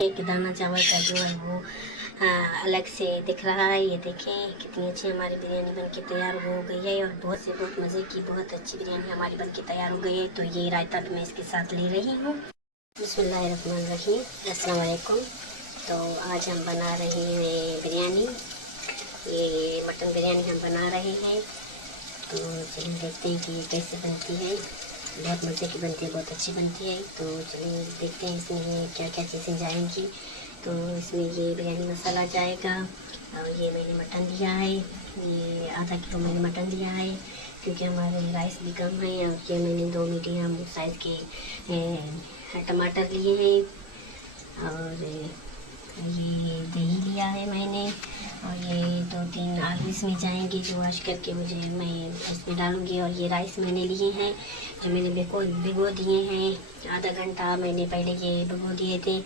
एक दाना चावल का जो है वो अलग से दिख रहा है। ये देखें कितनी अच्छी हमारी बिरयानी बन के तैयार हो गई है और बहुत मज़े की बहुत अच्छी बिरयानी हमारी बन के तैयार हो गई है। तो ये रायता मैं इसके साथ ले रही हूँ। बिस्मिल्लाहिर्रहमानिर्रहीम, अस्सलाम वालेकुम। तो आज हम बना रहे हैं बिरयानी। ये मटन बिरयानी हम बना रहे हैं। तो चलिए देखते हैं कि ये कैसे बनती है। बहुत मज़े की बनती है, बहुत अच्छी बनती है। तो चलिए देखते हैं इसमें क्या क्या चीज़ें जाएंगी। तो इसमें ये बिरयानी मसाला जाएगा और ये मैंने मटन लिया है। ये आधा किलो मैंने मटन लिया है क्योंकि हमारे राइस भी कम है। और ये मैंने 2 मीडियम साइज़ के टमाटर लिए हैं और ये दही लिया है मैंने। और ये 2-3 आलू इसमें जाएंगे जो वॉश करके मैं इसमें डालूँगी। और ये राइस मैंने लिए हैं जो मैंने भिगो दिए हैं। आधा घंटा मैंने पहले ये भिगो दिए थे।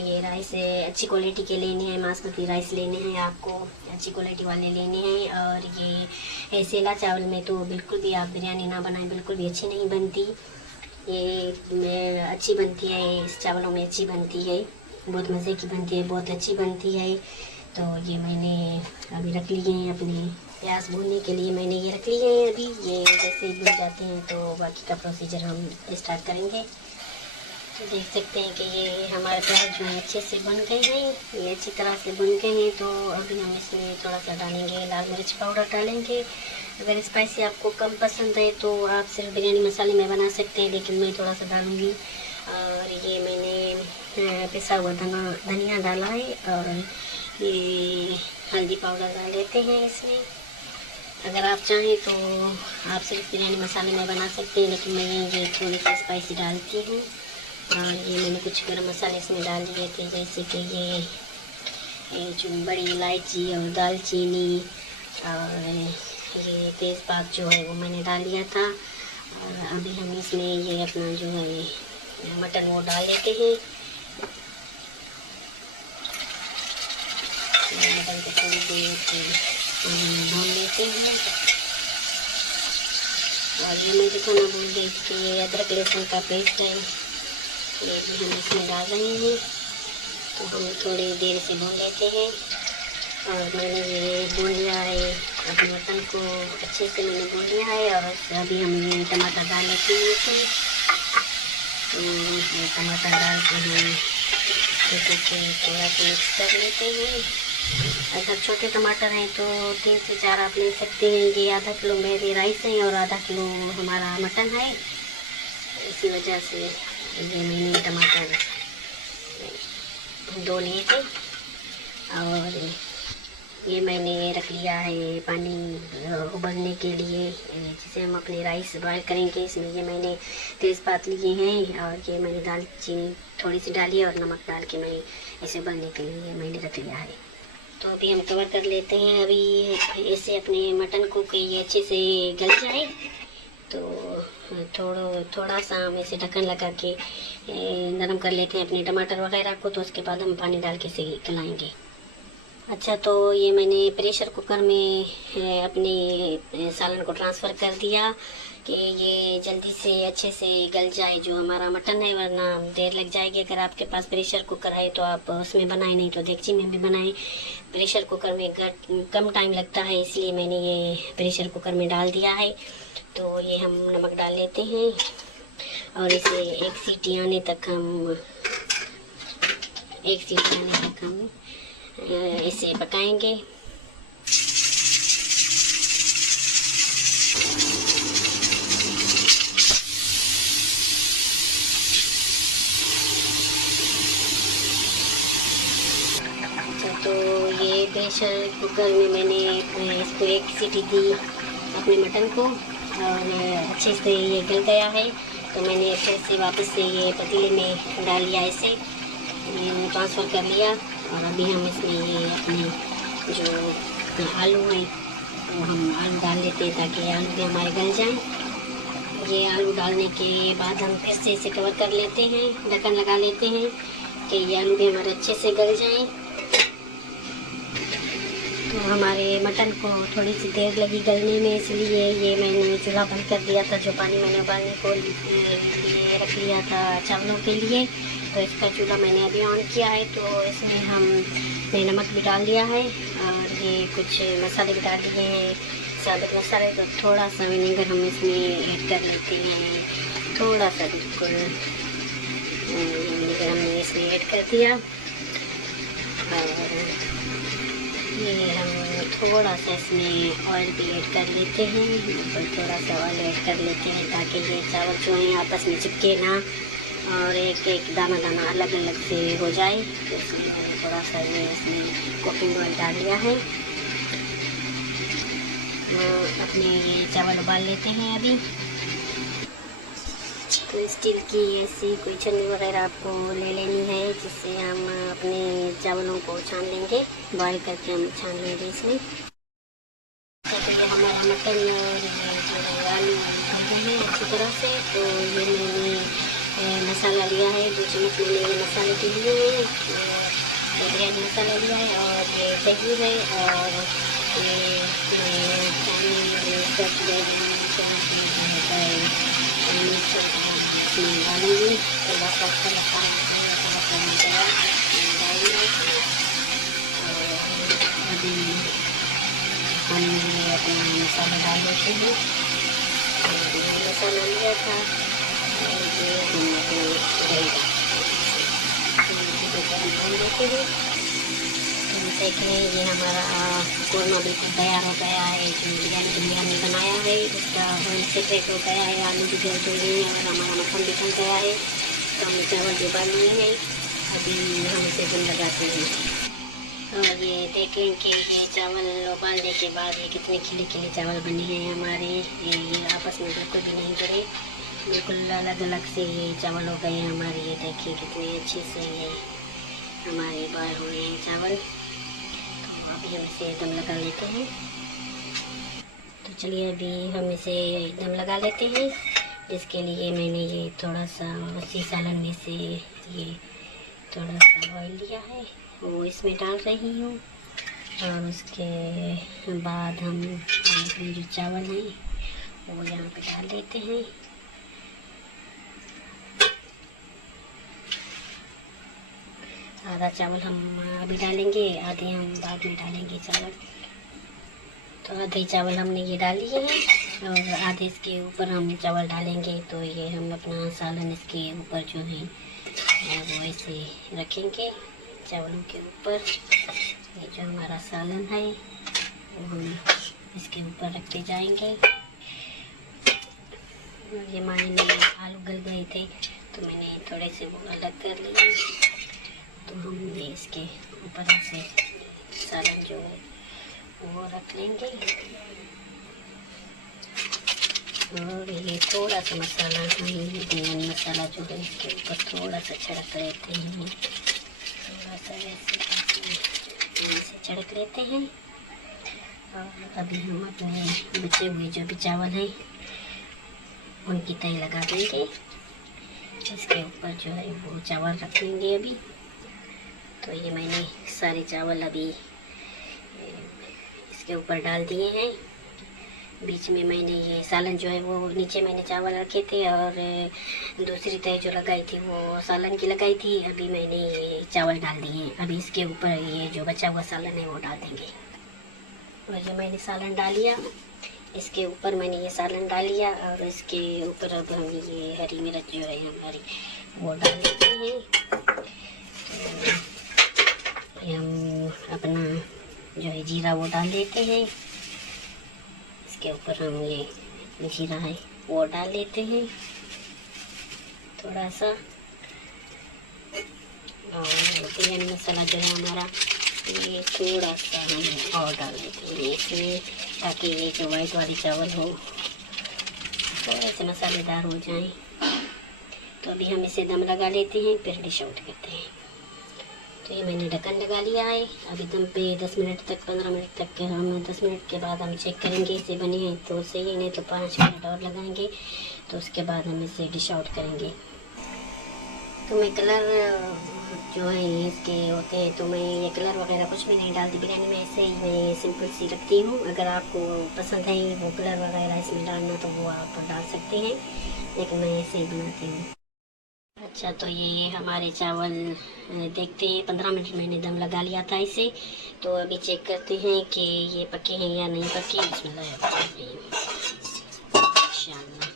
ये राइस अच्छी क्वालिटी के लेने हैं, बासमती राइस लेने हैं, आपको अच्छी क्वालिटी वाले लेने हैं। और ये सेला चावल में तो बिल्कुल भी आप बिरयानी ना बनाएं, बिल्कुल भी अच्छी नहीं बनती। ये अच्छी बनती है, इस चावलों में अच्छी बनती है, बहुत मज़े की बनती है, बहुत अच्छी बनती है। तो ये मैंने अभी रख लिए हैं अपने प्याज भूनने के लिए। मैंने ये रख लिए हैं अभी। ये जैसे ही भून जाते हैं तो बाकी का प्रोसीजर हम स्टार्ट करेंगे। तो देख सकते हैं कि ये हमारे प्याज जो है अच्छे से बन गए हैं, ये अच्छी तरह से बन गए हैं। तो अभी हम इसमें थोड़ा सा डालेंगे लाल मिर्च पाउडर डालेंगे। अगर स्पाइसी आपको कम पसंद है तो आप सिर्फ बिरयानी मसाले में बना सकते हैं, लेकिन मैं थोड़ा सा डालूँगी। और ये मैंने पिसा हुआ धनिया डाला है और ये हल्दी पाउडर डाल देते हैं इसमें। अगर आप चाहें तो आप सिर्फ बिरयानी मसाले में बना सकते हैं, लेकिन मैं ये थोड़ी सी स्पाइसी डालती हूँ। और ये मैंने कुछ गरम मसाले इसमें डाल दिए थे, जैसे कि ये जो बड़ी इलायची और दालचीनी और ये तेज़पात जो है वो मैंने डाल दिया था। और अभी हम इसमें ये अपना जो है मटन वो डाल लेते हैं। मटन को थोड़ी देर भून लेते हैं। और ये मैं दिखाना भूल गई कि ये अदरक लहसुन का पेस्ट है, ये भी हम इसमें डाल रहे हैं। तो हम थोड़ी देर से भून लेते हैं। और मैंने ये भून लिया है, अपने मटन को अच्छे से मैंने भून लिया है। और अभी हम ये टमाटर डाल लेते हैं इसमें। तो ये टमाटर डाल के हम अच्छे से थोड़ा सा मिक्स कर लेते हैं। अगर छोटे टमाटर हैं तो 3 से 4 आप ले सकते हैं। ये आधा किलो मेरी राइस है और आधा किलो हमारा मटन है, इसी वजह से ये मैंने टमाटर 2 लिए थे। और ये मैंने रख लिया है पानी उबलने के लिए, जिसे हम अपने राइस बॉयल करेंगे। इसमें ये मैंने तेज़पात लिए हैं और ये मैंने दालचीनी थोड़ी सी डाली है और नमक डाल के मैं इसे उबलने के लिए मैंने रख लिया है। तो अभी हम कवर कर लेते हैं अभी ऐसे अपने मटन को कि ये अच्छे से गल जाए। तो थोड़ा सा हम इसे ढक्कन लगा के नरम कर लेते हैं अपने टमाटर वगैरह को। तो उसके बाद हम पानी डाल के इसे गलाएंगे। अच्छा, तो ये मैंने प्रेशर कुकर में अपने सालन को ट्रांसफ़र कर दिया कि ये जल्दी से अच्छे से गल जाए जो हमारा मटन है, वरना देर लग जाएगी। अगर आपके पास प्रेशर कुकर है तो आप उसमें बनाएं, नहीं तो देगची में भी बनाएं। प्रेशर कुकर में कम टाइम लगता है, इसलिए मैंने ये प्रेशर कुकर में डाल दिया है। तो ये हम नमक डाल लेते हैं और इसे एक सीटी आने तक हम इसे पकाएंगे। तो ये प्रेशर कुकर में मैंने इसको एक सीटी दी अपने मटन को और अच्छे से ये गल गया है। तो मैंने फिर से वापस से ये पतीले में डाल लिया, इसे ट्रांसफ़र कर लिया। और अभी हम इसमें ये अपने जो आलू हैं वो हम आलू डाल लेते हैं ताकि आलू भी हमारे गल जाएं। ये आलू डालने के बाद हम फिर से इसे कवर कर लेते हैं, ढक्कन लगा लेते हैं कि ये आलू भी हमारे अच्छे से गल जाएं। तो हमारे मटन को थोड़ी सी देर लगी गलने में, इसलिए ये मैंने चूल्हा बंद कर दिया था। जो पानी मैंने उबालने को लिए रख लिया था चावलों के लिए, तो इसका चूल्हा मैंने अभी ऑन किया है। तो इसमें हमने नमक भी डाल दिया है और ये कुछ मसाले भी डाल दिए हैं, साबुत मसाले। तो थोड़ा सा विनेगर हम इसमें ऐड कर लेते हैं, थोड़ा सा बिल्कुल विनेगर हमने इसमें ऐड कर दिया। और ये हम थोड़ा सा इसमें ऑयल भी ऐड कर लेते हैं, तो थोड़ा सा ऑयल ऐड कर लेते हैं ताकि ये चावल जो हैं आपस में चिपके ना और एक एक दाना दाना अलग अलग से हो जाए। तो इसलिए मैंने थोड़ा सा ये इसमें कुकिंग ऑयल डाल दिया है। तो अपने ये चावल उबाल लेते हैं अभी। तो स्टील की ऐसी कोई छन्नी वगैरह आपको ले लेनी है, जिससे हम अपने चावलों को छान लेंगे, बॉईल करके हम छान लेंगे इसमें। तो ये हमारा मटन और जो आलू गल गए हैं अच्छी तरह से। तो ये मैंने मसाला लिया है, 2 चम्मच मैंने ये मसाले के लिए हैं, बिरयानी मसाला लिया है और ये दही है और ये डालेंगे। थोड़ा सा अच्छा लगता है अभी हम ये अपना मसाला डाल देते हैं। मसाला लिया था ये हम अपना डाल देते हैं। तो देखें ये हमारा कोरमा बिल्कुल तैयार हो गया है। जो बिरयानी बनाया है उसका सेपरेट हो गया है, आलू भी गल गए हैं और हमारा मटन भी गल गया है। तो हमने चावल जो उबाल लिए हैं अभी हम इसे दम लगाते हैं। और ये देखें कि ये चावल उबालने के बाद ये कितने खिले खिले चावल बने हैं हमारे। ये आपस में बिल्कुल भी नहीं जुड़े, बिल्कुल अलग अलग से ये चावल हो गए हैं हमारे। ये देखिए कितने अच्छे से ये हमारे बॉयल हो रहे हैं चावल। तो अभी हम इसे दम लगा लेते हैं। तो चलिए अभी हम इसे दम लगा लेते हैं। इसके लिए मैंने ये थोड़ा सा उसी सालन में से ये थोड़ा सा ऑयल लिया है, वो इसमें डाल रही हूँ। और उसके बाद हम अपने जो चावल हैं वो यहाँ पे डाल देते हैं। आधा चावल हम अभी डालेंगे, आधे हम बाद में डालेंगे चावल। तो आधे चावल हमने ये डाल लिए हैं और आधे इसके ऊपर हम चावल डालेंगे। तो ये हम अपना सालन इसके ऊपर जो है वो ऐसे रखेंगे चावलों के ऊपर। ये जो हमारा सालन है वो हम इसके ऊपर रखते जाएंगे। और ये मैंने आलू गल गए थे तो मैंने थोड़े से वो अलग कर लिए। तो हम इसके ऊपर ऐसे सालन जो है वो रख लेंगे। और ये थोड़ा सा मसाला बिरयानी मसाला जो है इसके ऊपर थोड़ा सा छिड़क लेते हैं, थोड़ा सा ऐसे छिड़क लेते हैं। और अभी हम अपने बचे हुए जो भी चावल हैं उनकी तय लगा देंगे। इसके ऊपर जो है वो चावल रख लेंगे अभी। तो ये मैंने सारे चावल अभी इसके ऊपर डाल दिए हैं। बीच में मैंने ये सालन जो है वो नीचे मैंने चावल रखे थे और दूसरी तय जो लगाई थी वो सालन की लगाई थी। अभी मैंने ये चावल डाल दिए हैं। अभी इसके ऊपर ये जो बचा हुआ सालन है वो डाल देंगे। और जो मैंने सालन डाल लिया इसके ऊपर मैंने ये सालन डाल लिया और इसके ऊपर अब हम ये हरी मिर्च जो है हमारी वो डाल देते हैं। तो हम अपना जो है जीरा वो डाल देते हैं। इसके ऊपर हम ये जीरा है वो डाल लेते हैं थोड़ा सा। और बिरयानी मसाला जो है हमारा ये थोड़ा सा हम और डाल देते हैं इसमें, ताकि ये जो वाइट वाली चावल हो थोड़े से मसालेदार हो जाएं। तो अभी हम इसे दम लगा लेते हैं, फिर डिश आउट करते हैं। तो ये मैंने ढक्कन लगा लिया है। अभी दम पे 10 मिनट तक 15 मिनट तक हम 10 मिनट के बाद हम चेक करेंगे इसे बनी है तो सही है, नहीं तो 5 मिनट और लगाएंगे। तो उसके बाद हम इसे डिश आउट करेंगे। तो मैं कलर जो है इसके होते हैं तो मैं ये कलर वगैरह कुछ भी नहीं डालती बिरयानी में, ऐसे ही मैं सिंपल सी रखती हूँ। अगर आपको पसंद है वो कलर वगैरह इसमें डालना तो वो आप डाल सकते हैं, लेकिन मैं ऐसे ही बनाती हूँ। अच्छा, तो ये हमारे चावल देखते हैं। 15 मिनट मैंने दम लगा लिया था इसे, तो अभी चेक करते हैं कि ये पके हैं या नहीं पके। बिस्मिल्लाहिर्रहमानिर्रहीम। माशाल्लाह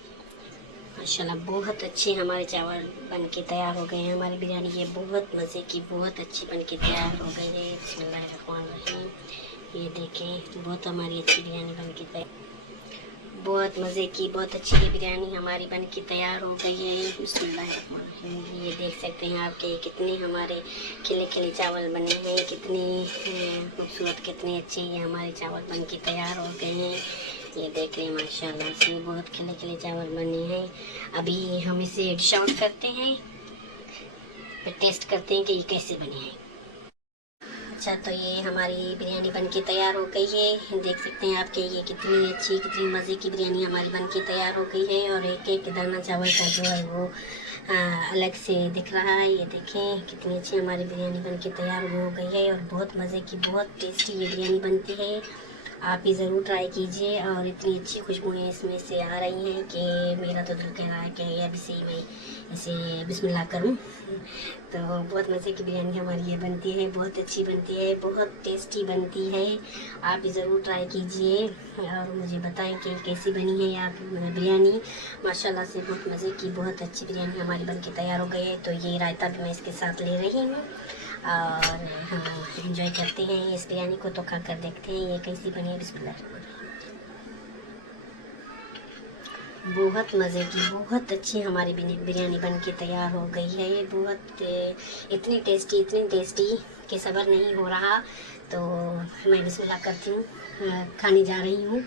माशाल्लाह, बहुत अच्छे हमारे चावल बन के तैयार हो गए हैं। हमारी बिरयानी ये बहुत मज़े की, बहुत अच्छी बन के तैयार हो गई है। बिस्मिल्लाहिर्रहमानिर्रहीम। ये देखें, बहुत हमारी अच्छी बिरयानी बन के तैयार, बहुत मज़े की, बहुत अच्छी ये बिरयानी हमारी बन के तैयार हो गई है। बिस्मिल्लाहिर्रहमानिर्रहीम। ये देख सकते हैं आपके कितने हमारे खिले खिले चावल बने हैं, कितने खूबसूरत, कितने अच्छे ये हमारे चावल बन के तैयार हो गए हैं। ये देख रहे हैं माशाल्लाह से बहुत खिले खिले चावल बने हैं। अभी हम इसे डिश आउट करते हैं, फिर टेस्ट करते हैं कि ये कैसे बने हैं। अच्छा, तो ये हमारी बिरयानी बन के तैयार हो गई है। देख सकते हैं आपके ये कितनी अच्छी, कितनी मज़े की बिरयानी हमारी बन के तैयार हो गई है। और एक एक दाना चावल का जो है वो अलग से दिख रहा है। ये देखें कितनी अच्छी हमारी बिरयानी बन के तैयार हो गई है और बहुत मज़े की, बहुत टेस्टी ये बिरयानी बनती है। आप भी ज़रूर ट्राई कीजिए। और इतनी अच्छी खुशबुएँ इसमें से आ रही हैं कि मेरा तो दिल कह रहा है कि अभी से ही मैं इसे बिस्मिल्लाह करूं। तो बहुत मज़े की बिरयानी हमारी ये बनती है, बहुत अच्छी बनती है, बहुत टेस्टी बनती है। आप भी ज़रूर ट्राई कीजिए और मुझे बताएं कि कैसी बनी है आप बिरयानी। माशाल्लाह से बहुत मज़े की, बहुत अच्छी बिरयानी हमारी बन के तैयार हो गई है। तो ये रायता भी मैं इसके साथ ले रही हूँ और हम एंजॉय करते हैं इस बिरयानी को। तो खा कर देखते हैं ये कैसी बनी है। बिस्मिल्लाह। बहुत मज़े की, बहुत अच्छी हमारी बिरयानी बन के तैयार हो गई है। ये बहुत इतनी टेस्टी, इतनी टेस्टी कि सब्र नहीं हो रहा। तो मैं बिस्मिल्लाह करती हूँ, खाने जा रही हूँ।